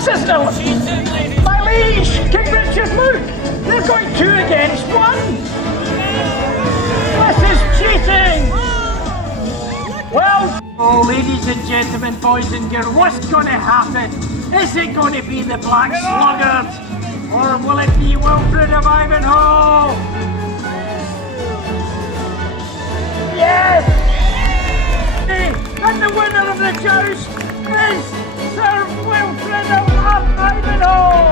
This isn't a... My liege! King Richard, look! They're going 2 against 1! This is cheating! Well, oh, ladies and gentlemen, boys and girls, what's going to happen? Is it going to be the Black Sluggard? Or will it be Wilfred of Ivanhoe? Yes! And the winner of the joust is Sir Wilfred of Ivanhoe!